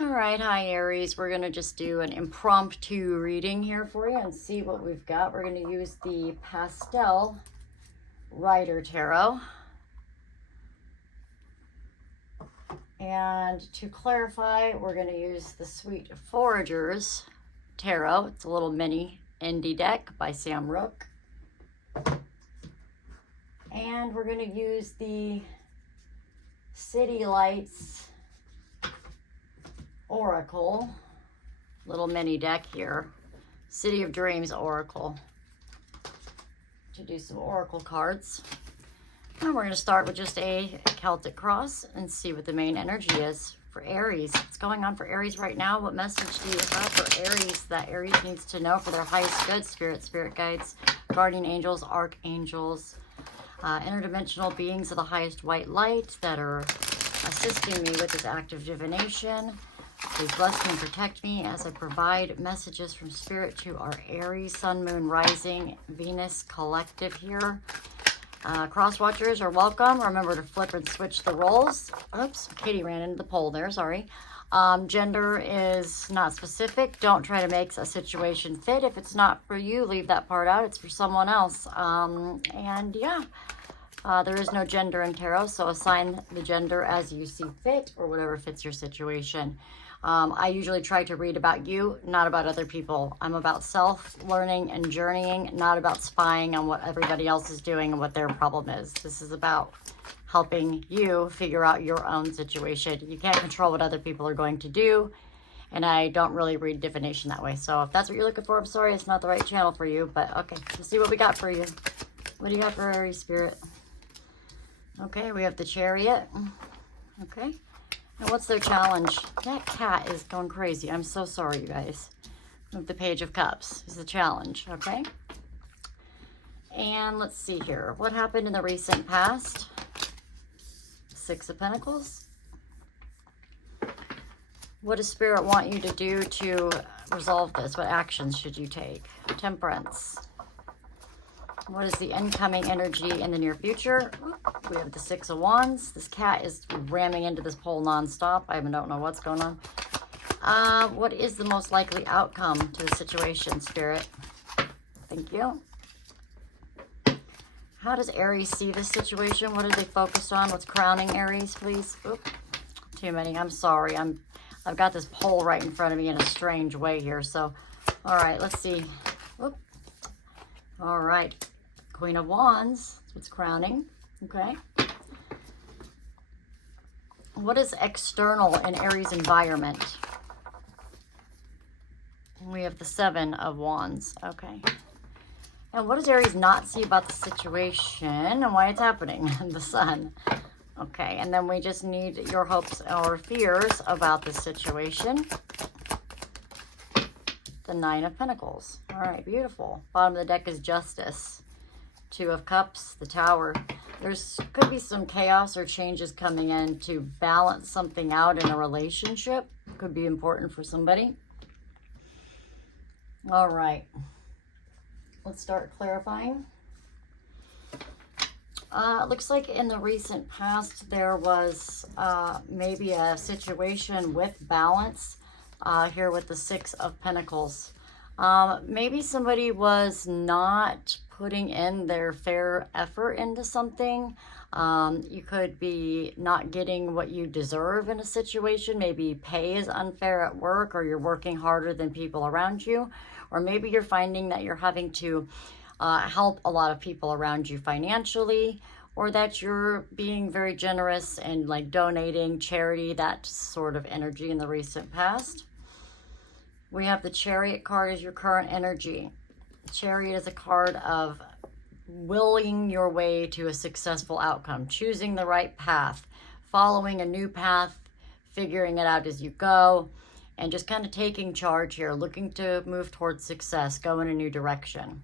All right, hi Aries. We're going to just do an impromptu reading here for you and see what we've got. We're going to use the pastel Ryder tarot. And to clarify, we're going to use the Sweet Foragers tarot. It's a little mini indie deck by Sam Rook. And we're going to use the City Lights Oracle, little mini deck here, City of Dreams Oracle, to do some Oracle cards. And we're going to start with just a Celtic cross and see what the main energy is for Aries. What's going on for Aries right now? What message do you have for Aries that Aries needs to know for their highest good? Spirit guides, guardian angels, archangels, interdimensional beings of the highest white light that are assisting me with this act of divination. Please bless me and protect me as I provide messages from Spirit to our Aries, Sun, Moon, Rising, Venus collective here. Cross watchers are welcome. Remember to flip and switch the roles. Oops, Katie ran into the pole there, sorry. Gender is not specific. Don't try to make a situation fit. If it's not for you, leave that part out. It's for someone else. And yeah, there is no gender in tarot, so assign the gender as you see fit or whatever fits your situation. I usually try to read about you, not about other people. I'm about self-learning and journeying, not about spying on what everybody else is doing and what their problem is. This is about helping you figure out your own situation. You can't control what other people are going to do, and I don't really read divination that way. So if that's what you're looking for, I'm sorry, it's not the right channel for you, but okay, let's see what we got for you. What do you got for Aries, Spirit? Okay, we have the Chariot. Okay. And what's their challenge? That cat is going crazy. I'm so sorry, you guys. With the Page of Cups is the challenge, okay? And let's see here. What happened in the recent past? Six of Pentacles. What does Spirit want you to do to resolve this? What actions should you take? Temperance. What is the incoming energy in the near future? We have the Six of Wands. This cat is ramming into this pole nonstop. I don't know what's going on. What is the most likely outcome to the situation, Spirit? Thank you. How does Aries see this situation? What are they focused on? What's crowning Aries, please? Oop, too many. I'm sorry. I've got this pole right in front of me in a strange way here. So, all right, let's see. Oop. All right. Queen of Wands, that's what's crowning, okay? What is external in Aries' environment? We have the Seven of Wands, okay. And what does Aries not see about the situation and why it's happening? The Sun, okay. And then we just need your hopes or fears about the situation. The Nine of Pentacles, all right, beautiful. Bottom of the deck is Justice. Two of Cups, the Tower. Could be some chaos or changes coming in to balance something out in a relationship. Could be important for somebody. All right. Let's start clarifying. It looks like in the recent past there was maybe a situation with balance here with the Six of Pentacles. Maybe somebody was not putting in their fair effort into something. You could be not getting what you deserve in a situation. Maybe pay is unfair at work, or you're working harder than people around you. Or maybe you're finding that you're having to help a lot of people around you financially, or that you're being very generous and like donating, charity, that sort of energy in the recent past. We have the Chariot card as your current energy. Chariot is a card of willing your way to a successful outcome, choosing the right path, following a new path, figuring it out as you go, and just kind of taking charge here, looking to move towards success, go in a new direction.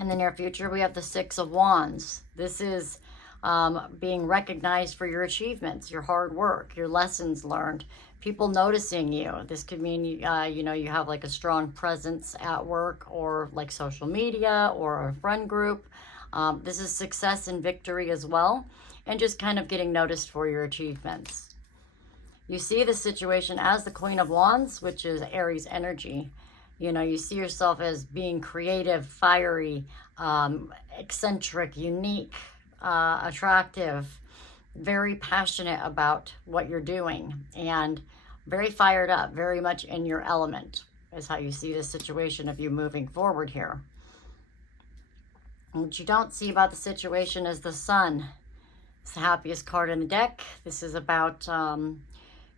In the near future, we have the Six of Wands. This is being recognized for your achievements, your hard work, your lessons learned, people noticing you. This could mean, you know, you have like a strong presence at work or like social media or a friend group. This is success and victory as well, and just kind of getting noticed for your achievements. you see the situation as the Queen of Wands, which is Aries energy. You know, you see yourself as being creative, fiery, eccentric, unique, attractive, very passionate about what you're doing, and very fired up, very much in your element is how you see this situation of you moving forward here. And what you don't see about the situation is the Sun. It's the happiest card in the deck. This is about,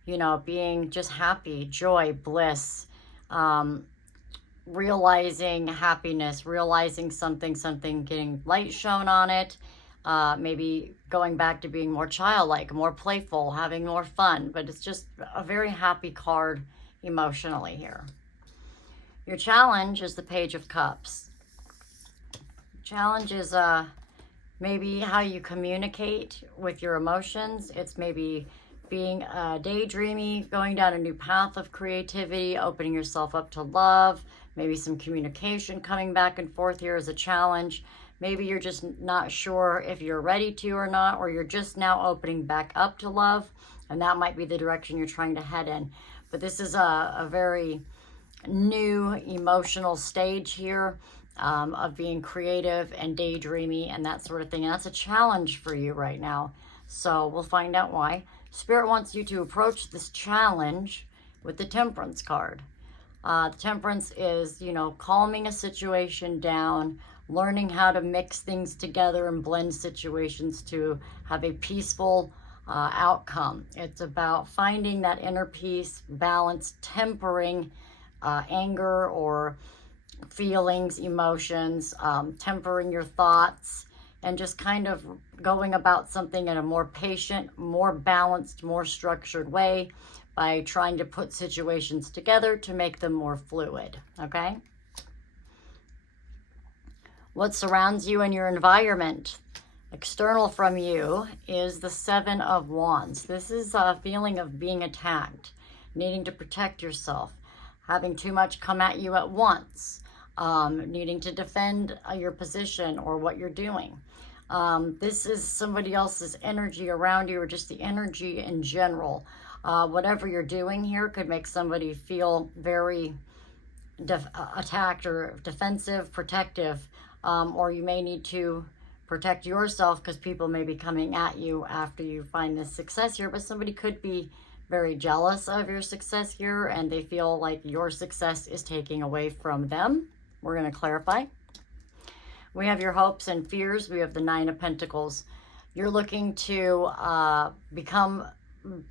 you know, being just happy, joy, bliss, realizing happiness, realizing something, getting light shown on it, maybe going back to being more childlike, more playful, having more fun. But it's just a very happy card emotionally here. Your challenge is the Page of Cups. Challenge is maybe how you communicate with your emotions. It's maybe being daydreamy, going down a new path of creativity, opening yourself up to love, maybe some communication coming back and forth here is a challenge. Maybe you're just not sure if you're ready to or not, or you're just now opening back up to love, and that might be the direction you're trying to head in. But this is a very new emotional stage here. Of being creative and daydreamy and that sort of thing. And that's a challenge for you right now. So we'll find out why. Spirit wants you to approach this challenge with the Temperance card. The Temperance is, you know, calming a situation down, learning how to mix things together and blend situations to have a peaceful outcome. It's about finding that inner peace, balance, tempering anger or feelings, emotions, tempering your thoughts, and just kind of going about something in a more patient, more balanced, more structured way by trying to put situations together to make them more fluid, okay? What surrounds you in your environment, external from you, is the Seven of Wands. This is a feeling of being attacked, needing to protect yourself, having too much come at you at once, needing to defend your position or what you're doing. This is somebody else's energy around you, or just the energy in general. Whatever you're doing here could make somebody feel very attacked or defensive, protective, or you may need to protect yourself because people may be coming at you after you find this success here. But somebody could be very jealous of your success here, and they feel like your success is taking away from them. We're going to clarify. We have your hopes and fears. We have the Nine of Pentacles. You're looking to become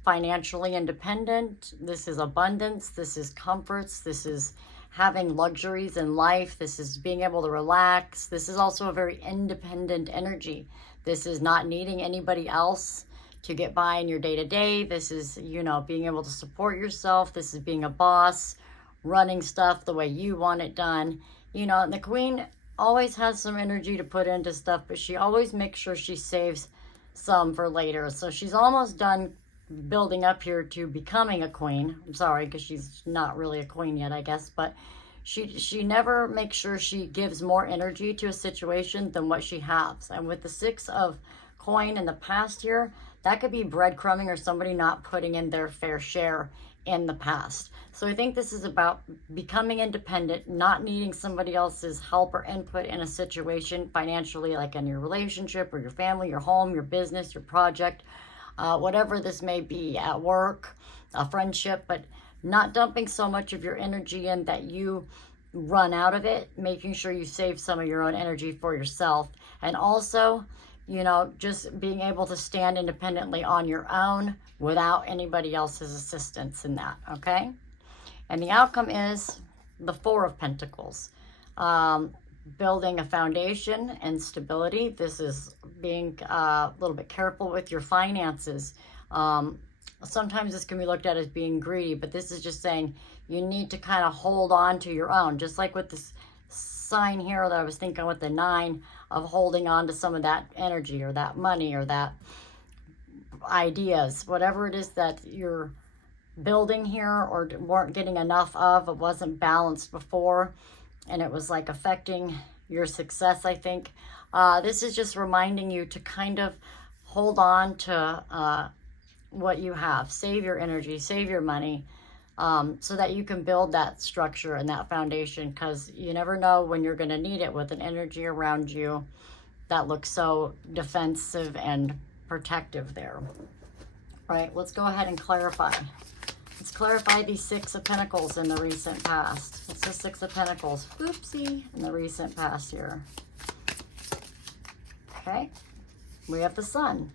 financially independent. This is abundance. This is comforts. This is having luxuries in life. This is being able to relax. This is also a very independent energy. This is not needing anybody else to get by in your day-to-day. This is, you know, being able to support yourself. This is being a boss, running stuff the way you want it done. You know, and the Queen always has some energy to put into stuff, but she always makes sure she saves some for later. So she's almost done building up here to becoming a queen. I'm sorry, because she's not really a queen yet, I guess, but she never makes sure she gives more energy to a situation than what she has. And with the Six of Coin in the past here, that could be breadcrumbing or somebody not putting in their fair share in the past. So I think this is about becoming independent, not needing somebody else's help or input in a situation financially, like in your relationship or your family, your home, your business, your project, whatever this may be, at work, a friendship, but not dumping so much of your energy in that you run out of it, making sure you save some of your own energy for yourself. And also, you know, just being able to stand independently on your own without anybody else's assistance in that, okay? And the outcome is the Four of Pentacles. Building a foundation and stability. This is being a little bit careful with your finances. Sometimes this can be looked at as being greedy, but this is just saying you need to kind of hold on to your own. Just like with this sign here that I was thinking with the 9 of holding on to some of that energy or that money or that ideas, whatever it is that you're building here or weren't getting enough of, it wasn't balanced before, and it was like affecting your success, I think. This is just reminding you to kind of hold on to what you have. Save your energy, save your money, so that you can build that structure and that foundation, because you never know when you're going to need it with an energy around you that looks so defensive and protective there. All right, let's go ahead and clarify. Let's clarify these Six of Pentacles in the recent past. It's the Six of Pentacles. Oopsie, in the recent past here. Okay, we have the Sun.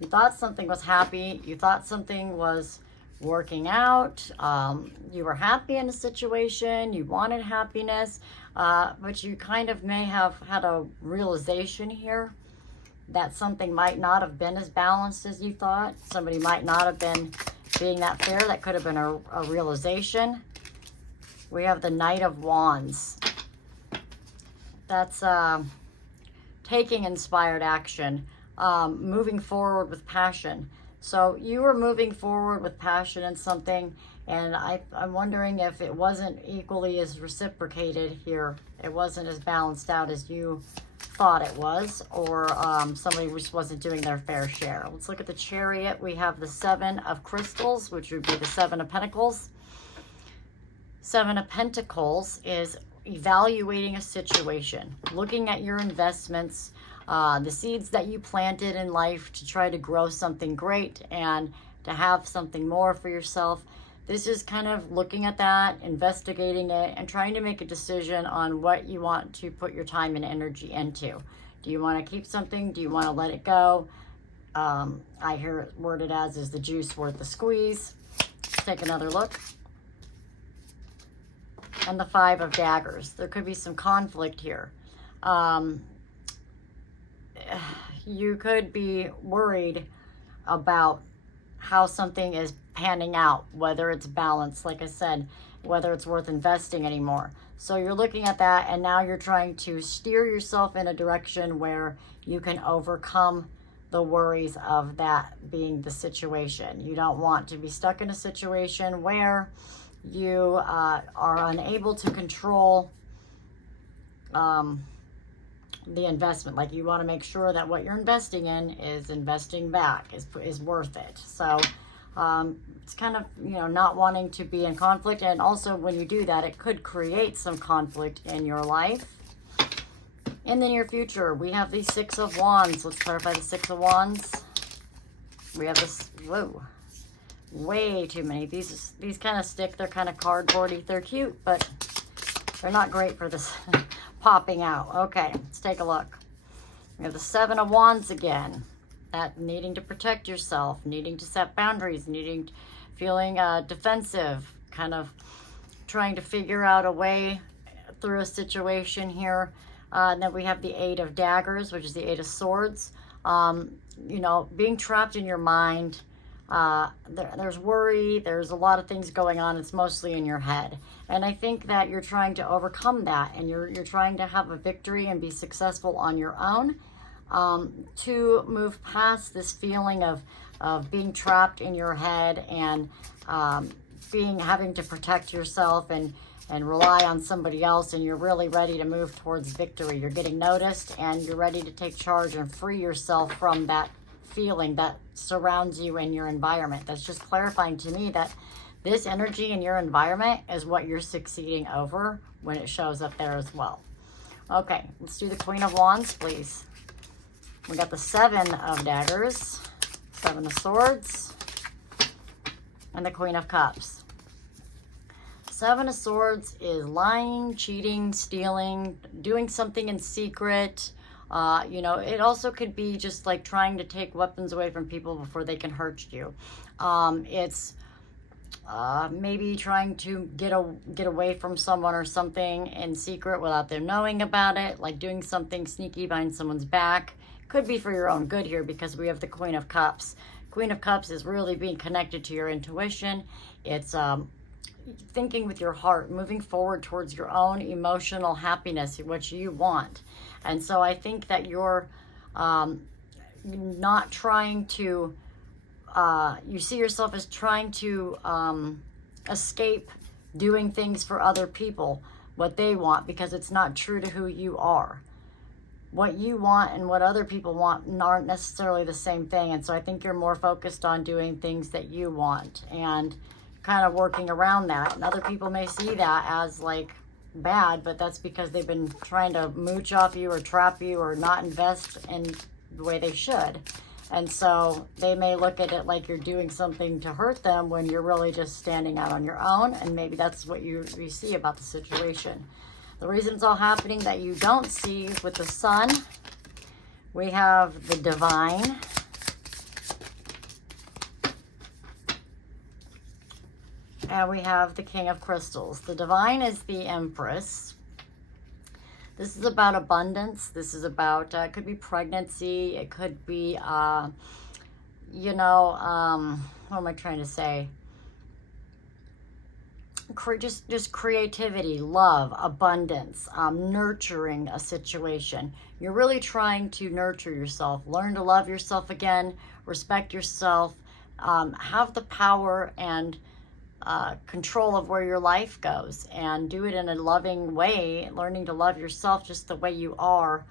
You thought something was happy. You thought something was working out. You were happy in a situation. You wanted happiness. But you kind of may have had a realization here that something might not have been as balanced as you thought. Somebody might not have been being that fair. That could have been a realization. We have the Knight of Wands. That's taking inspired action, moving forward with passion. So you were moving forward with passion in something, and I'm wondering if it wasn't equally as reciprocated here. It wasn't as balanced out as you thought it was, or somebody just wasn't doing their fair share. Let's look at the Chariot. We have the Seven of Crystals, which would be the Seven of Pentacles. Seven of Pentacles is evaluating a situation, looking at your investments, the seeds that you planted in life to try to grow something great and to have something more for yourself. This is kind of looking at that, investigating it, and trying to make a decision on what you want to put your time and energy into. Do you want to keep something? Do you want to let it go? I hear it worded as, is the juice worth the squeeze? Let's take another look. And the Five of Daggers. There could be some conflict here. You could be worried about how something is panning out, whether it's balanced, like I said, whether it's worth investing anymore. So you're looking at that, and now you're trying to steer yourself in a direction where you can overcome the worries of that being the situation. You don't want to be stuck in a situation where you are unable to control the investment. Like, you want to make sure that what you're investing in is investing back, is worth it. So it's kind of, you know, not wanting to be in conflict. And also, when you do that, it could create some conflict in your life. In the near future, we have the Six of Wands. Let's clarify the Six of Wands. We have this, whoa, way too many. These kind of stick. They're kind of cardboardy. They're cute, but they're not great for this popping out. Okay, let's take a look. We have the Seven of Wands again. That needing to protect yourself, needing to set boundaries, feeling defensive, kind of trying to figure out a way through a situation here. And then we have the Eight of Daggers, which is the Eight of Swords. You know, being trapped in your mind. There's worry, there's a lot of things going on. It's mostly in your head. And I think that you're trying to overcome that, and you're trying to have a victory and be successful on your own, to move past this feeling of being trapped in your head and having to protect yourself and rely on somebody else, and you're really ready to move towards victory. You're getting noticed, and you're ready to take charge and free yourself from that feeling that surrounds you in your environment. That's just clarifying to me that this energy in your environment is what you're succeeding over when it shows up there as well. Okay, let's do the Queen of Wands, please. We got the Seven of Daggers, Seven of Swords, and the Queen of Cups. Seven of Swords is lying, cheating, stealing, doing something in secret. You know, it also could be just like trying to take weapons away from people before they can hurt you. It's maybe trying to get away from someone or something in secret without them knowing about it, like doing something sneaky behind someone's back. Could be for your own good here, because we have the Queen of Cups. Queen of Cups is really being connected to your intuition. It's thinking with your heart, moving forward towards your own emotional happiness, what you want. And so I think that you're not trying to, you see yourself as trying to escape doing things for other people, what they want, because it's not true to who you are. what you want and what other people want aren't necessarily the same thing. And so I think you're more focused on doing things that you want and kind of working around that. And other people may see that as like bad, but that's because they've been trying to mooch off you or trap you or not invest in the way they should. And so they may look at it like you're doing something to hurt them when you're really just standing out on your own. And maybe that's what you see about the situation. The reason it's all happening that you don't see with the sun, we have the divine. And we have the King of Crystals. The divine is the Empress. This is about abundance. This is about, it could be pregnancy. It could be, you know, what am I trying to say? Just creativity, love, abundance, nurturing a situation. You're really trying to nurture yourself, learn to love yourself again, respect yourself, have the power and control of where your life goes, and do it in a loving way, learning to love yourself just the way you are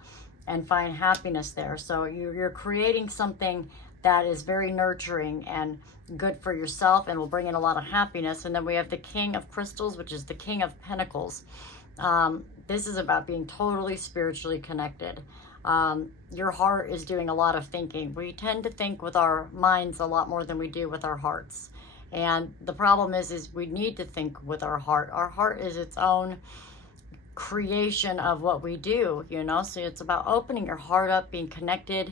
and find happiness there. So you're creating something that is very nurturing and good for yourself and will bring in a lot of happiness. And then we have the King of Crystals, which is the King of Pentacles. This is about being totally spiritually connected. Your heart is doing a lot of thinking. We tend to think with our minds a lot more than we do with our hearts. And the problem is we need to think with our heart. Our heart is its own creation of what we do, you know? So it's about opening your heart up, being connected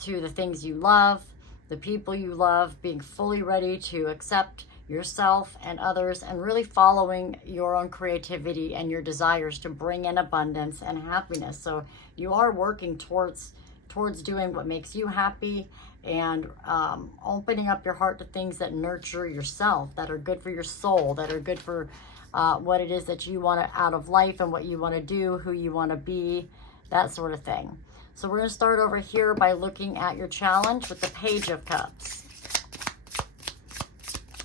to the things you love, the people you love, being fully ready to accept yourself and others, and really following your own creativity and your desires to bring in abundance and happiness. So you are working towards doing what makes you happy, and opening up your heart to things that nurture yourself, that are good for your soul, that are good for what it is that you want out of life and what you want to do, who you want to be, that sort of thing. So we're going to start over here by looking at your challenge with the Page of Cups.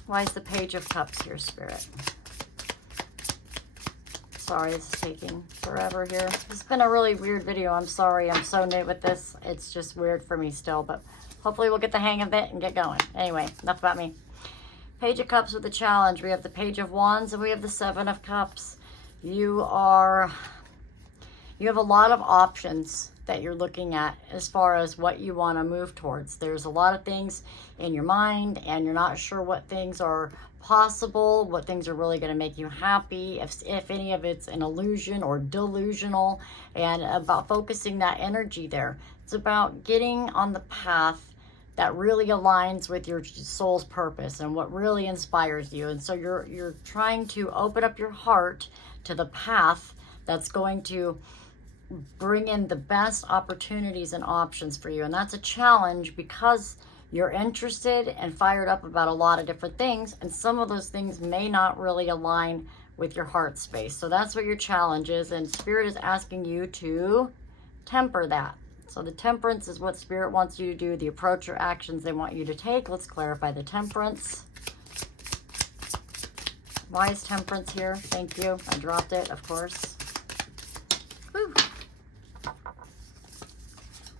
Why is the Page of Cups here, Spirit? Sorry, this is taking forever here. It's been a really weird video. I'm sorry. I'm so new with this. It's just weird for me still, but hopefully we'll get the hang of it and get going. Anyway, enough about me. Page of Cups with the challenge. We have the Page of Wands and we have the Seven of Cups. You have a lot of options that you're looking at as far as what you want to move towards. There's a lot of things in your mind and you're not sure what things are possible, what things are really going to make you happy, if any of it's an illusion or delusional, and about focusing that energy there. It's about getting on the path that really aligns with your soul's purpose and what really inspires you. And so you're trying to open up your heart to the path that's going to bring in the best opportunities and options for you. And that's a challenge because you're interested and fired up about a lot of different things, and some of those things may not really align with your heart space. So that's what your challenge is, and Spirit is asking you to temper that. So the temperance is what Spirit wants you to do, the approach or actions they want you to take. Let's clarify the temperance. Why is temperance here? Thank you. I dropped it, of course. Whew.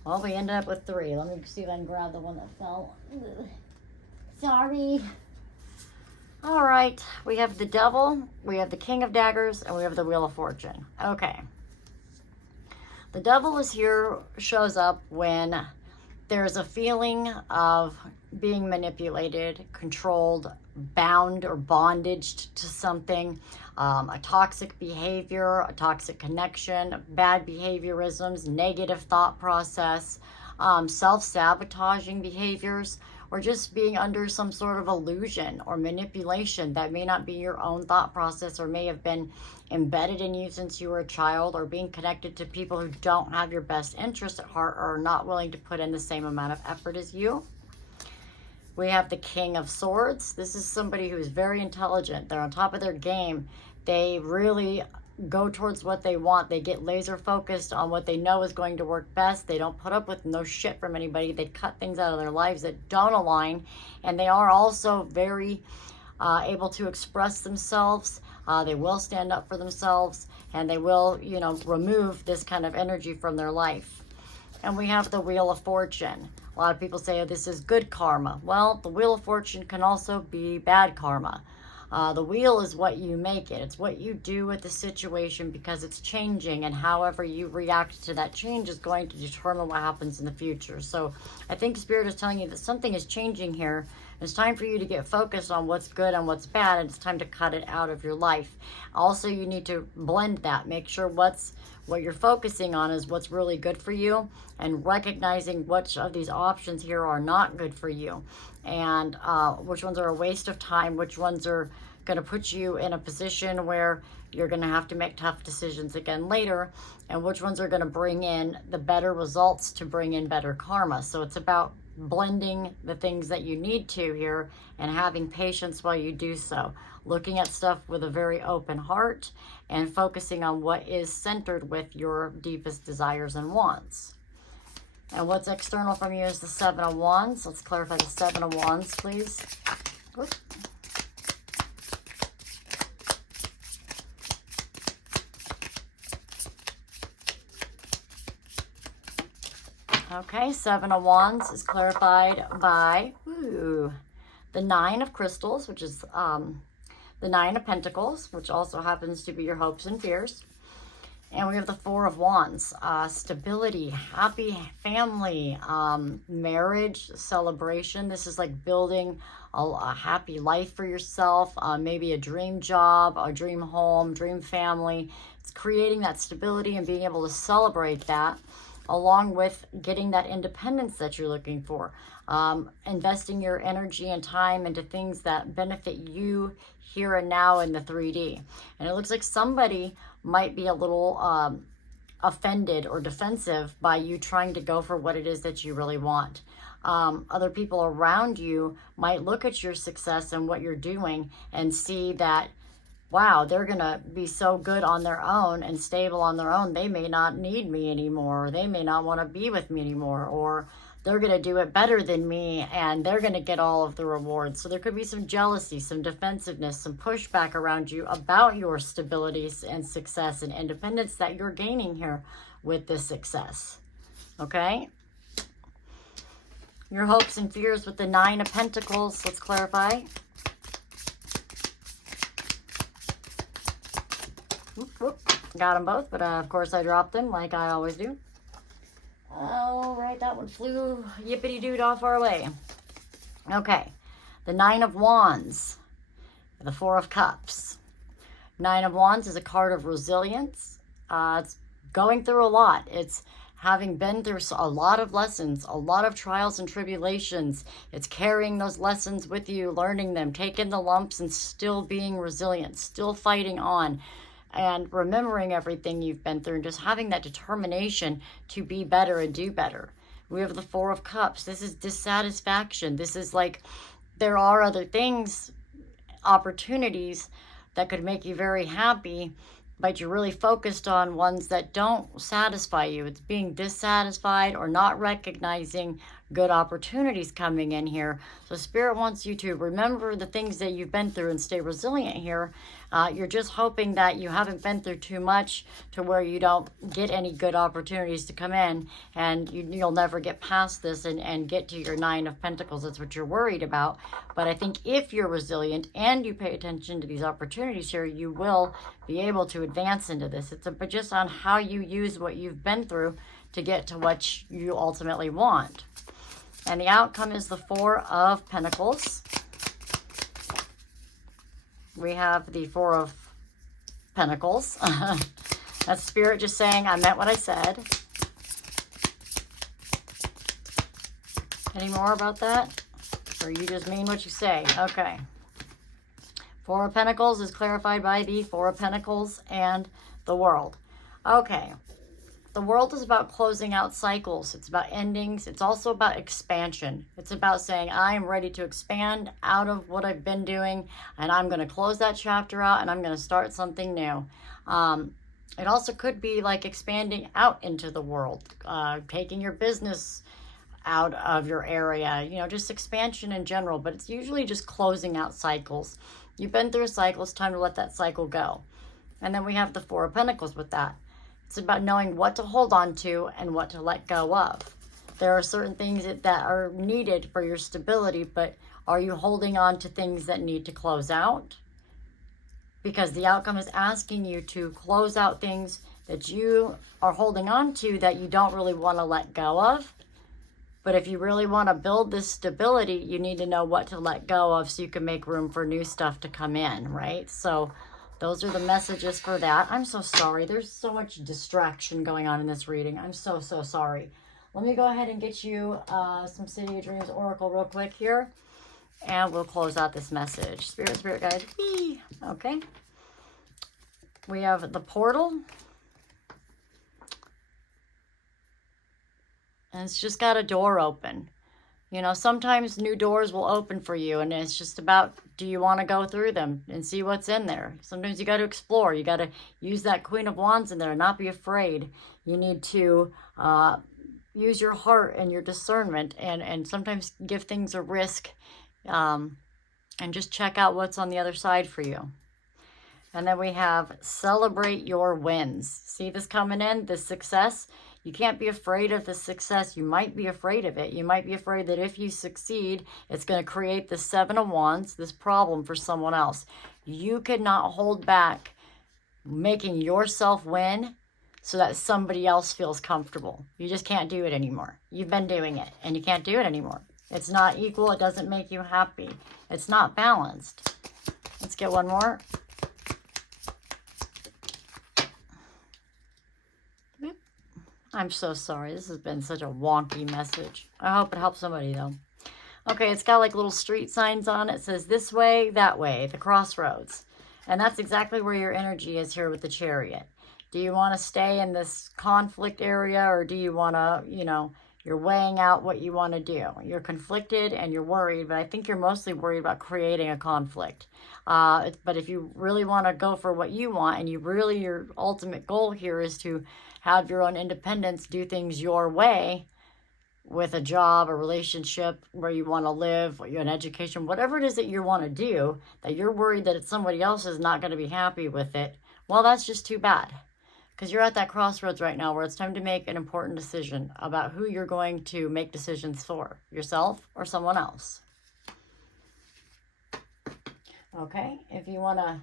Well, we ended up with 3. Let me see if I can grab the one that fell. Ugh. Sorry. All right. We have the Devil, we have the King of Daggers, and we have the Wheel of Fortune. Okay. The Devil is here, shows up when there's a feeling of being manipulated, controlled, bound or bondaged to something, a toxic behavior, a toxic connection, bad behaviorisms, negative thought process, self-sabotaging behaviors, or just being under some sort of illusion or manipulation that may not be your own thought process or may have been embedded in you since you were a child, or being connected to people who don't have your best interest at heart or are not willing to put in the same amount of effort as you. We have the King of Swords. This is somebody who is very intelligent. They're on top of their game. They really go towards what they want. They get laser focused on what they know is going to work best. They don't put up with no shit from anybody. They cut things out of their lives that don't align. And they are also very able to express themselves They will stand up for themselves, and they will, you know, remove this kind of energy from their life. And we have the Wheel of Fortune. A lot of people say, oh, this is good karma. Well, the Wheel of Fortune can also be bad karma. The wheel is what you make it. It's what you do with the situation, because it's changing, and however you react to that change is going to determine what happens in the future. So I think Spirit is telling you that something is changing here. It's time for you to get focused on what's good and what's bad, and it's time to cut it out of your life. Also, you need to blend that. Make sure what you're focusing on is what's really good for you, and recognizing which of these options here are not good for you, and which ones are a waste of time, which ones are going to put you in a position where you're going to have to make tough decisions again later, and which ones are going to bring in the better results to bring in better karma. So it's about blending the things that you need to here, and having patience while you do so, looking at stuff with a very open heart, and focusing on what is centered with your deepest desires and wants. And what's external from you is the Seven of Wands. Let's clarify the Seven of Wands, please. Oops. Okay, Seven of Wands is clarified by the Nine of Crystals, which is the Nine of Pentacles, which also happens to be your hopes and fears. And we have the Four of Wands, stability, happy family, marriage, celebration. This is like building a happy life for yourself, maybe a dream job, a dream home, dream family. It's creating that stability and being able to celebrate that, along with getting that independence that you're looking for. Investing your energy and time into things that benefit you here and now in the 3D. And it looks like somebody might be a little offended or defensive by you trying to go for what it is that you really want. Other people around you might look at your success and what you're doing and see that, wow, they're going to be so good on their own and stable on their own. They may not need me anymore. Or they may not want to be with me anymore. Or they're going to do it better than me, and they're going to get all of the rewards. So there could be some jealousy, some defensiveness, some pushback around you about your stability and success and independence that you're gaining here with this success. Okay? Your hopes and fears with the Nine of Pentacles. Let's clarify. Whoop. Got them both, but of course I dropped them like I always do. All right, that one flew yippity-dood off our way. Okay, the Nine of Wands, the Four of Cups. Nine of Wands is a card of resilience. It's going through a lot. It's having been through a lot of lessons, a lot of trials and tribulations. It's carrying those lessons with you, learning them, taking the lumps, and still being resilient, still fighting on, and remembering everything you've been through, and just having that determination to be better and do better. We have the Four of Cups. This is dissatisfaction. This is like, there are other things, opportunities that could make you very happy, but you're really focused on ones that don't satisfy you. It's being dissatisfied or not recognizing good opportunities coming in here. So Spirit wants you to remember the things that you've been through and stay resilient here. You're just hoping that you haven't been through too much to where you don't get any good opportunities to come in, and you'll never get past this and get to your Nine of Pentacles. That's what you're worried about. But I think if you're resilient and you pay attention to these opportunities here, you will be able to advance into this. It's just on how you use what you've been through to get to what you ultimately want. And the outcome is the Four of Pentacles. We have the Four of Pentacles. That's Spirit just saying, I meant what I said. Any more about that? Or you just mean what you say? Okay. Four of Pentacles is clarified by the Four of Pentacles and the World. Okay. The World is about closing out cycles. It's about endings. It's also about expansion. It's about saying, I am ready to expand out of what I've been doing, and I'm going to close that chapter out, and I'm going to start something new. It also could be like expanding out into the world, taking your business out of your area, you know, just expansion in general, but it's usually just closing out cycles. You've been through a cycle, it's time to let that cycle go. And then we have the Four of Pentacles with that. It's about knowing what to hold on to and what to let go of. There are certain things that are needed for your stability, but are you holding on to things that need to close out? Because the outcome is asking you to close out things that you are holding on to that you don't really want to let go of. But if you really want to build this stability, you need to know what to let go of so you can make room for new stuff to come in, right? So those are the messages for that. I'm so sorry. There's so much distraction going on in this reading. I'm so sorry. Let me go ahead and get you some City of Dreams Oracle real quick here. And we'll close out this message. Spirit guide. Whee! Okay. We have the portal. And it's just got a door open. You know, sometimes new doors will open for you, and it's just about, do you want to go through them and see what's in there? Sometimes you got to explore. You got to use that Queen of Wands in there and not be afraid. You need to use your heart and your discernment, and sometimes give things a risk, and just check out what's on the other side for you. And then we have celebrate your wins. See this coming in, this success? You can't be afraid of the success. You might be afraid of it. You might be afraid that if you succeed, it's going to create the Seven of Wands, this problem for someone else. You cannot hold back making yourself win so that somebody else feels comfortable. You just can't do it anymore. You've been doing it, and you can't do it anymore. It's not equal. It doesn't make you happy. It's not balanced. Let's get one more. I'm so sorry. This has been such a wonky message. I hope it helps somebody, though. Okay, it's got like little street signs on it. It says this way, that way, the crossroads. And that's exactly where your energy is here with the Chariot. Do you want to stay in this conflict area, or do you want to, you know, you're weighing out what you want to do. You're conflicted and you're worried, but I think you're mostly worried about creating a conflict. But if you really want to go for what you want, and your ultimate goal here is to have your own independence, do things your way with a job, a relationship, where you want to live, an education, whatever it is that you want to do, that you're worried that somebody else is not going to be happy with it, well, that's just too bad. Because you're at that crossroads right now where it's time to make an important decision about who you're going to make decisions for, yourself or someone else. Okay, if you want to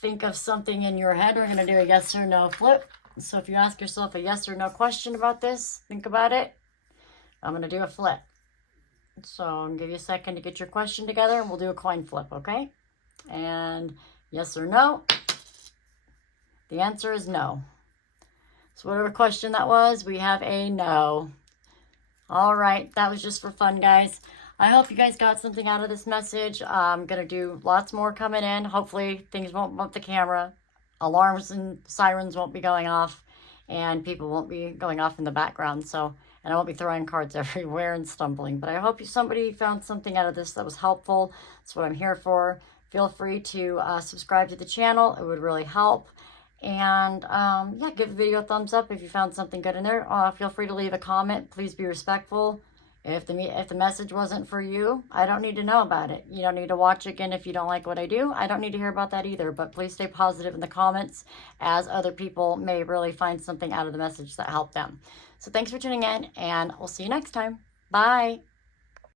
think of something in your head, we're going to do a yes or no flip. So if you ask yourself a yes or no question about this, think about it. I'm going to do a flip. So I'm going to give you a second to get your question together, and we'll do a coin flip, okay? And yes or no. The answer is no. So whatever question that was, we have a no. All right, that was just for fun, guys. I hope you guys got something out of this message. I'm going to do lots more coming in. Hopefully things won't bump the camera. Alarms and sirens won't be going off, and people won't be going off in the background. And I won't be throwing cards everywhere and stumbling. But I hope somebody found something out of this that was helpful. That's what I'm here for. Feel free to subscribe to the channel. It would really help. And yeah, give the video a thumbs up if you found something good in there. Feel free to leave a comment. Please be respectful. If the message wasn't for you, I don't need to know about it. You don't need to watch again if you don't like what I do. I don't need to hear about that either. But please stay positive in the comments, as other people may really find something out of the message that helped them. So thanks for tuning in, and we'll see you next time. Bye.